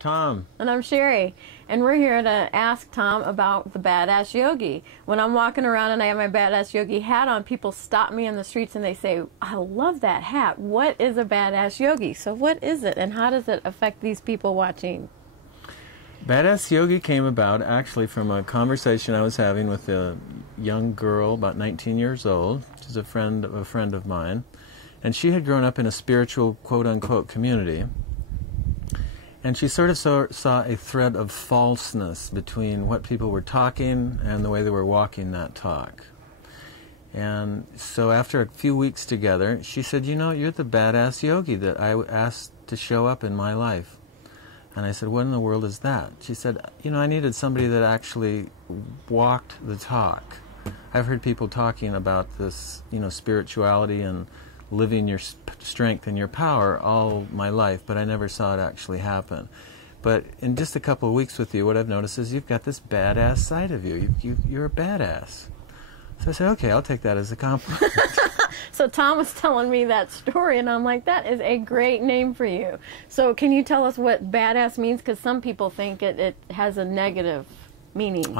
Tom. And I'm Sherry, and we're here to ask Tom about the Badass Yogi. When I'm walking around and I have my Badass Yogi hat on, people stop me in the streets and they say, I love that hat. What is a Badass Yogi? So what is it, and how does it affect these people watching? Badass Yogi came about actually from a conversation I was having with a young girl, about 19 years old. She's a friend of mine. And she had grown up in a spiritual, quote-unquote, community. And she sort of saw a thread of falseness between what people were talking and the way they were walking that talk. And so after a few weeks together, she said, you know, you're the badass yogi that I asked to show up in my life. And I said, what in the world is that? She said, you know, I needed somebody that actually walked the talk. I've heard people talking about this, you know, spirituality and living your strength and your power all my life, but I never saw it actually happen. But in just a couple of weeks with you, what I've noticed is you've got this badass side of you. You're a badass. So I said, okay, I'll take that as a compliment. So Tom was telling me that story, and I'm like, that is a great name for you. So can you tell us what badass means? Because some people think it has a negative meaning.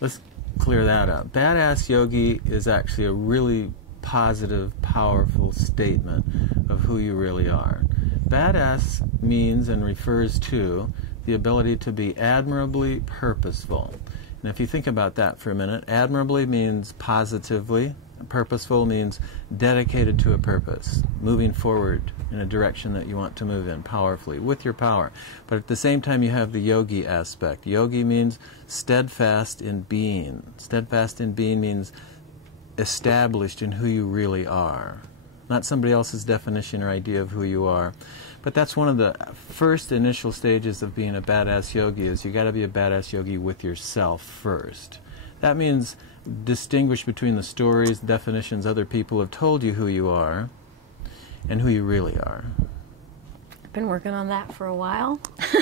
Let's clear that up. Badass yogi is actually a really positive, powerful statement of who you really are. Badass means and refers to the ability to be admirably purposeful. And if you think about that for a minute, admirably means positively, purposeful means dedicated to a purpose, moving forward in a direction that you want to move in powerfully, with your power. But at the same time you have the yogi aspect. Yogi means steadfast in being. Steadfast in being means established in who you really are, not somebody else's definition or idea of who you are. But that's one of the first initial stages of being a badass yogi, is you got to be a badass yogi with yourself first. That means distinguish between the stories, definitions other people have told you who you are and who you really are. I've been working on that for a while.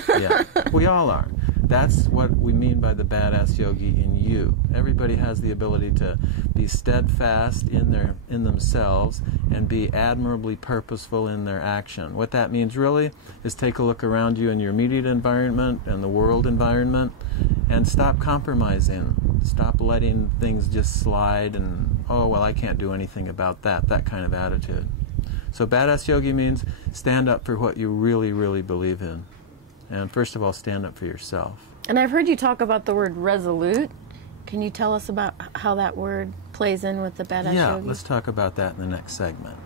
Yeah, we all are. That's what we mean by the badass yogi in you. Everybody has the ability to be steadfast in themselves and be admirably purposeful in their action. What that means really is take a look around you in your immediate environment and the world environment and stop compromising. Stop letting things just slide and, oh, well, I can't do anything about that, that kind of attitude. So badass yogi means stand up for what you really, really believe in. And first of all, stand up for yourself. And I've heard you talk about the word resolute. Can you tell us about how that word plays in with the badass yogi? Yeah, let's talk about that in the next segment.